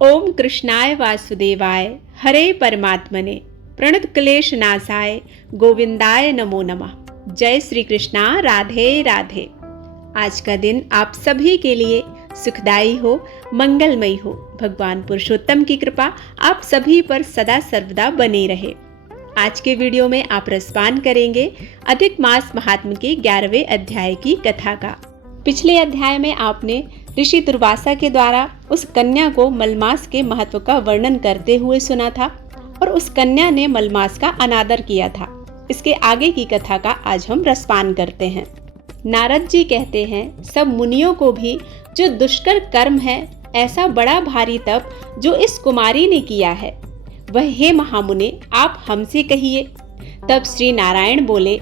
ओम कृष्णाय वासुदेवाय हरे परमात्मने प्रणत क्लेश नाशाय गोविंदाय नमो नमः। जय श्री कृष्णा, राधे राधे। आज का दिन आप सभी के लिए सुखदायी हो, मंगलमयी हो। भगवान पुरुषोत्तम की कृपा आप सभी पर सदा सर्वदा बनी रहे। आज के वीडियो में आप रसपान करेंगे अधिक मास महात्म्य के 11वें अध्याय की कथा का। पिछले अध्याय में आपने ऋषि दुर्वासा के द्वारा उस कन्या को मलमास के महत्व का वर्णन करते हुए सुना था और उस कन्या ने मलमास का अनादर किया था। इसके आगे की कथा का आज हम रसपान करते हैं। नारद जी कहते हैं, सब मुनियों को भी जो दुष्कर कर्म है, ऐसा बड़ा भारी तप जो इस कुमारी ने किया है, वह हे महामुने आप हमसे कहिए। तब श्री नारायण बोले,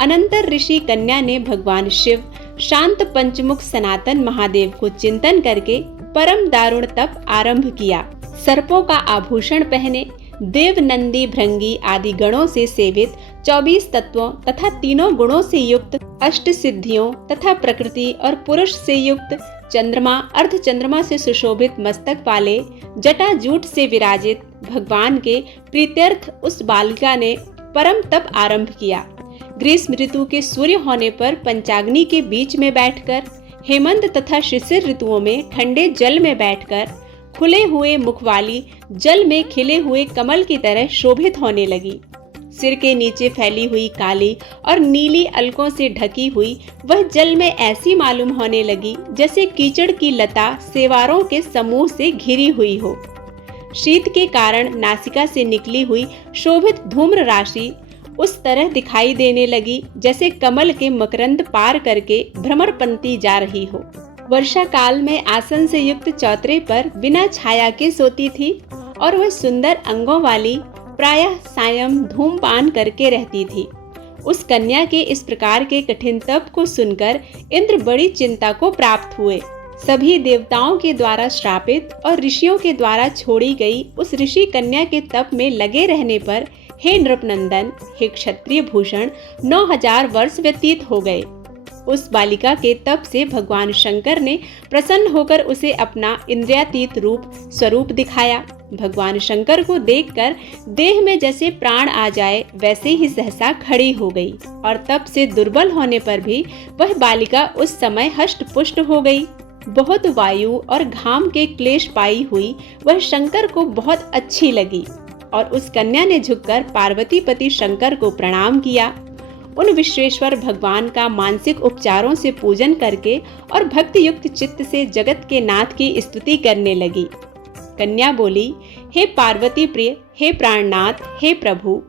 अनंतर ऋषि कन्या ने भगवान शिव शांत पंचमुख सनातन महादेव को चिंतन करके परम दारुण तप आरंभ किया। सर्पों का आभूषण पहने, देव नंदी भृंगी आदि गणों से सेवित, 24 तत्वों तथा तीनों गुणों से युक्त, अष्ट सिद्धियों तथा प्रकृति और पुरुष से युक्त, चंद्रमा अर्ध चंद्रमा से सुशोभित मस्तक वाले, जटाजूट से विराजित भगवान के प्रीत्यर्थ उस बालिका ने परम तप आरंभ किया। ग्रीष्म ऋतु के सूर्य होने पर पंचाग्नि के बीच में बैठकर, हेमंत तथा शिशिर ऋतुओं में ठंडे जल में बैठकर, खुले हुए मुख वाली जल में खिले हुए कमल की तरह शोभित होने लगी। सिर के नीचे फैली हुई काली और नीली अलकों से ढकी हुई वह जल में ऐसी मालूम होने लगी जैसे कीचड़ की लता सेवारों के समूह से घिरी हुई हो। शीत के कारण नासिका से निकली हुई शोभित धूम्र राशि उस तरह दिखाई देने लगी जैसे कमल के मकरंद पार करके भ्रमरपंती जा रही हो। वर्षा काल में आसन से युक्त चौतरे पर बिना छाया के सोती थी और वह सुंदर अंगों वाली प्रायः सायं धूमपान करके रहती थी। उस कन्या के इस प्रकार के कठिन तप को सुनकर इंद्र बड़ी चिंता को प्राप्त हुए। सभी देवताओं के द्वारा श्रापित और ऋषियों के द्वारा छोड़ी गई उस ऋषि कन्या के तप में लगे रहने पर हे नृपनंदन, हे क्षत्रिय भूषण, 9000 वर्ष व्यतीत हो गए। उस बालिका के तप से भगवान शंकर ने प्रसन्न होकर उसे अपना इंद्रियातीत रूप स्वरूप दिखाया। भगवान शंकर को देखकर देह में जैसे प्राण आ जाए वैसे ही सहसा खड़ी हो गई और तप से दुर्बल होने पर भी वह बालिका उस समय हष्ट पुष्ट हो गई। बहुत वायु और घाम के क्लेश पाई हुई वह शंकर को बहुत अच्छी लगी और उस कन्या ने झुककर पार्वती पति शंकर को प्रणाम किया। उन विश्वेश्वर भगवान का मानसिक उपचारों से पूजन करके और भक्ति युक्त चित्त से जगत के नाथ की स्तुति करने लगी। कन्या बोली, हे पार्वती प्रिय, हे प्राणनाथ, हे प्रभु,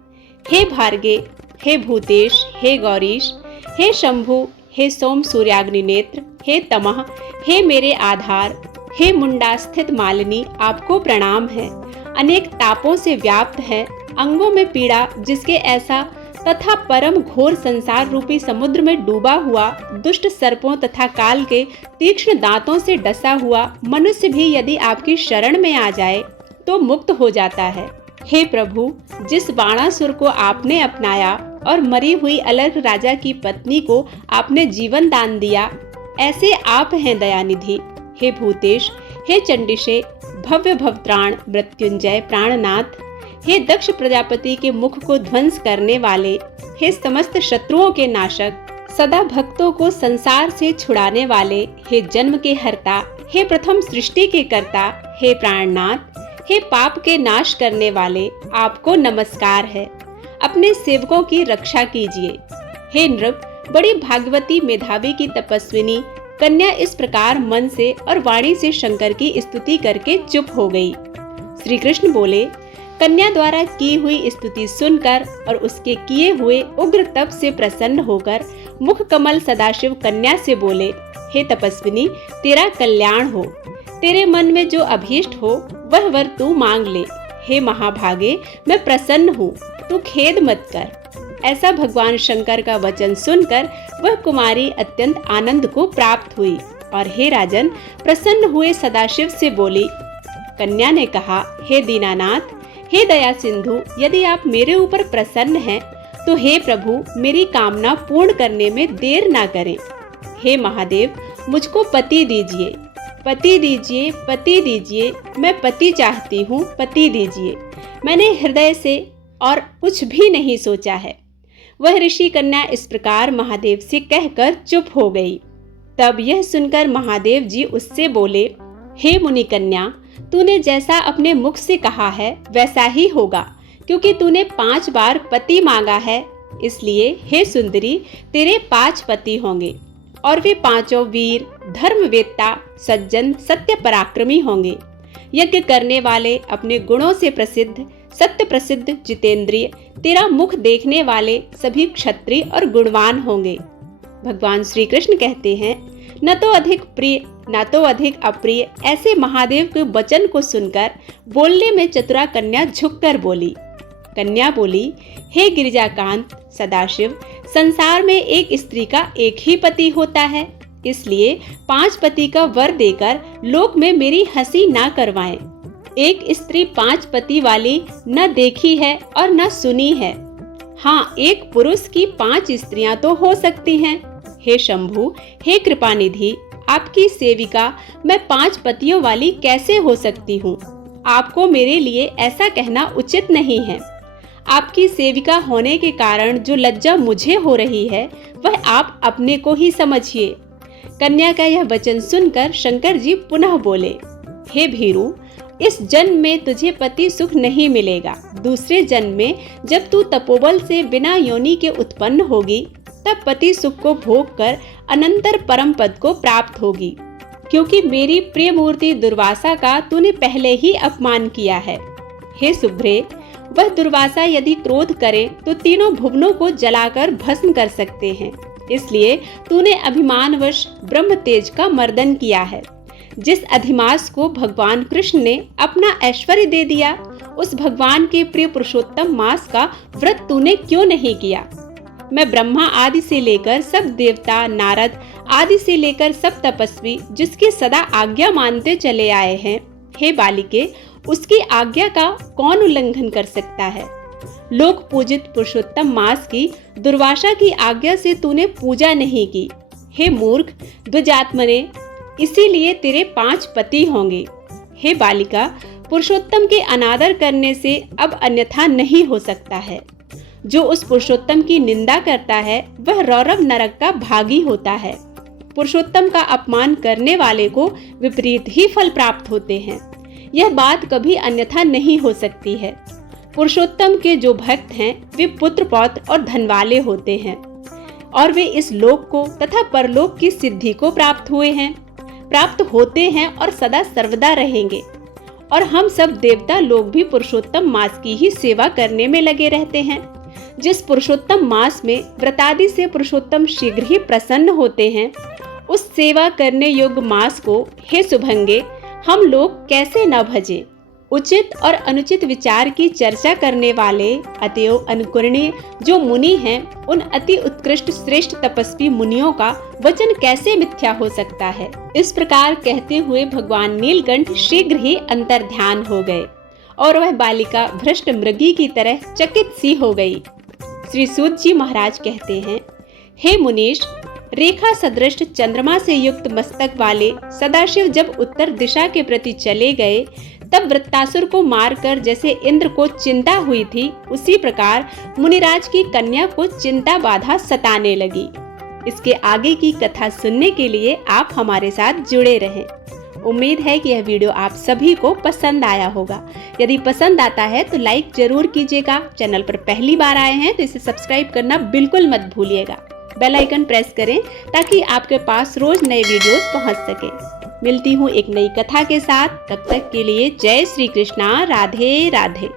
हे भार्गे, हे भूतेश, हे गौरीश, हे शंभु, हे सोम सूर्याग्नि नेत्र, हे तमः, हे मेरे आधार, हे मुंडास्थित मालिनी, आपको प्रणाम है। अनेक तापों से व्याप्त है, अंगों में पीड़ा जिसके ऐसा तथा परम घोर संसार रूपी समुद्र में डूबा हुआ, दुष्ट सर्पों तथा काल के तीक्ष्ण दांतों से डसा हुआ मनुष्य भी यदि आपकी शरण में आ जाए तो मुक्त हो जाता है। हे प्रभु, जिस बाणासुर को आपने अपनाया और मरी हुई अलर्क राजा की पत्नी को आपने जीवन दान दिया, ऐसे आप हैं दयानिधि। हे भूतेश, हे चंडिशे, भव्य भवत्राण, मृत्युंजय प्राणनाथ, हे दक्ष प्रजापति के मुख को ध्वंस करने वाले, हे समस्त शत्रुओं के नाशक, सदा भक्तों को संसार से छुड़ाने वाले, हे जन्म के हर्ता, हे प्रथम सृष्टि के कर्ता, हे प्राणनाथ, हे पाप के नाश करने वाले, आपको नमस्कार है। अपने सेवकों की रक्षा कीजिए। हे नृप, बड़ी भागवती मेधावी की तपस्विनी कन्या इस प्रकार मन से और वाणी से शंकर की स्तुति करके चुप हो गई। श्री कृष्ण बोले, कन्या द्वारा की हुई स्तुति सुनकर और उसके किए हुए उग्र तप से प्रसन्न होकर मुख कमल सदाशिव कन्या से बोले, हे तपस्विनी, तेरा कल्याण हो। तेरे मन में जो अभीष्ट हो वह वर तू मांग ले। हे महाभागे, मैं प्रसन्न हूँ, तू खेद मत कर। ऐसा भगवान शंकर का वचन सुनकर वह कुमारी अत्यंत आनंद को प्राप्त हुई और हे राजन, प्रसन्न हुए सदाशिव से बोली। कन्या ने कहा, हे दीनानाथ, हे दया सिंधु, यदि आप मेरे ऊपर प्रसन्न हैं तो हे प्रभु, मेरी कामना पूर्ण करने में देर ना करें। हे महादेव, मुझको पति दीजिए। पति दीजिए, पति दीजिए, मैं पति चाहती हूँ, पति दीजिए। मैंने हृदय से और कुछ भी नहीं सोचा है। वह ऋषि कन्या इस प्रकार महादेव से कहकर चुप हो गई। तब यह सुनकर महादेव जी उससे बोले, हे मुनि कन्या, तूने जैसा अपने मुख से कहा है वैसा ही होगा, क्योंकि तूने 5 बार पति मांगा है। इसलिए हे सुंदरी, तेरे 5 पति होंगे और वे 5 वीर, धर्मवेत्ता, सज्जन, सत्य पराक्रमी होंगे। यज्ञ करने वाले, अपने गुणों से प्रसिद्ध, सत्य प्रसिद्ध, जितेंद्रिय, तेरा मुख देखने वाले सभी क्षत्रिय और गुणवान होंगे। भगवान श्री कृष्ण कहते हैं, न तो अधिक प्रिय न तो अधिक अप्रिय ऐसे महादेव के वचन को सुनकर बोलने में चतुरा कन्या झुककर बोली। कन्या बोली, हे गिरिजाकांत सदाशिव, संसार में एक स्त्री का एक ही पति होता है, इसलिए 5 पति का वर देकर लोक में मेरी हंसी ना करवाएं। एक स्त्री 5 पति वाली न देखी है और न सुनी है। हाँ, एक पुरुष की 5 स्त्रियां तो हो सकती हैं। हे शंभु, हे कृपानिधि, आपकी सेविका मैं 5 पतियों वाली कैसे हो सकती हूँ? आपको मेरे लिए ऐसा कहना उचित नहीं है। आपकी सेविका होने के कारण जो लज्जा मुझे हो रही है वह आप अपने को ही समझिए। कन्या का यह वचन सुनकर शंकर जी पुनः बोले, हे भीरू, इस जन्म में तुझे पति सुख नहीं मिलेगा। दूसरे जन्म में जब तू तपोबल से बिना योनि के उत्पन्न होगी तब पति सुख को भोग कर अनंतर परम पद को प्राप्त होगी, क्योंकि मेरी प्रिय मूर्ति दुर्वासा का तूने पहले ही अपमान किया है। हे शुभ्रे, वह दुर्वासा यदि क्रोध करे तो तीनों भुवनों को जलाकर भस्म कर सकते हैं। इसलिए तूने अभिमानवश ब्रह्म तेज का मर्दन किया है। जिस अधिमास को भगवान कृष्ण ने अपना ऐश्वर्य दे दिया, उस भगवान के प्रिय पुरुषोत्तम मास का व्रत तूने क्यों नहीं किया? मैं ब्रह्मा आदि से लेकर सब देवता, नारद आदि से लेकर सब तपस्वी जिसकी सदा आज्ञा मानते चले आए हैं, हे बालिके, उसकी आज्ञा का कौन उल्लंघन कर सकता है? लोक पूजित पुरुषोत्तम मास की दुर्वासा की आज्ञा से तूने पूजा नहीं की। हे मूर्ख द्विजात्मने, इसीलिए तेरे 5 पति होंगे। हे बालिका, पुरुषोत्तम के अनादर करने से अब अन्यथा नहीं हो सकता है। जो उस पुरुषोत्तम की निंदा करता है वह रौरव नरक का भागी होता है। पुरुषोत्तम का अपमान करने वाले को विपरीत ही फल प्राप्त होते हैं। यह बात कभी अन्यथा नहीं हो सकती है। पुरुषोत्तम के जो भक्त हैं वे पुत्र पौत्र और धन वाले होते हैं और वे इस लोक को तथा परलोक की सिद्धि को प्राप्त हुए हैं, प्राप्त होते हैं और सदा सर्वदा रहेंगे। और हम सब देवता लोग भी पुरुषोत्तम मास की ही सेवा करने में लगे रहते हैं। जिस पुरुषोत्तम मास में व्रतादि से पुरुषोत्तम शीघ्र ही प्रसन्न होते हैं, उस सेवा करने योग्य मास को हे सुभंगे हम लोग कैसे न भजे? उचित और अनुचित विचार की चर्चा करने वाले अतएव अनुकरणीय जो मुनि हैं, उन अति उत्कृष्ट श्रेष्ठ तपस्वी मुनियों का वचन कैसे मिथ्या हो सकता है? इस प्रकार कहते हुए भगवान नीलकंठ शीघ्र ही अंतर्ध्यान हो गए और वह बालिका भ्रष्ट मृगी की तरह चकित सी हो गई। श्री सूत जी महाराज कहते हैं, हे मुनीश, रेखा सदृश चंद्रमा से युक्त मस्तक वाले सदाशिव जब उत्तर दिशा के प्रति चले गए, तब वृत्तासुर को मारकर जैसे इंद्र को चिंता हुई थी, उसी प्रकार मुनिराज की कन्या को चिंता बाधा सताने लगी। इसके आगे की कथा सुनने के लिए आप हमारे साथ जुड़े रहें। उम्मीद है कि यह वीडियो आप सभी को पसंद आया होगा। यदि पसंद आता है तो लाइक जरूर कीजिएगा। चैनल पर पहली बार आए हैं तो इसे सब्सक्राइब करना बिल्कुल मत भूलिएगा। बेल आइकन प्रेस करें ताकि आपके पास रोज नए वीडियोस पहुंच सके। मिलती हूँ एक नई कथा के साथ। तब तक के लिए जय श्री कृष्णा। राधे राधे।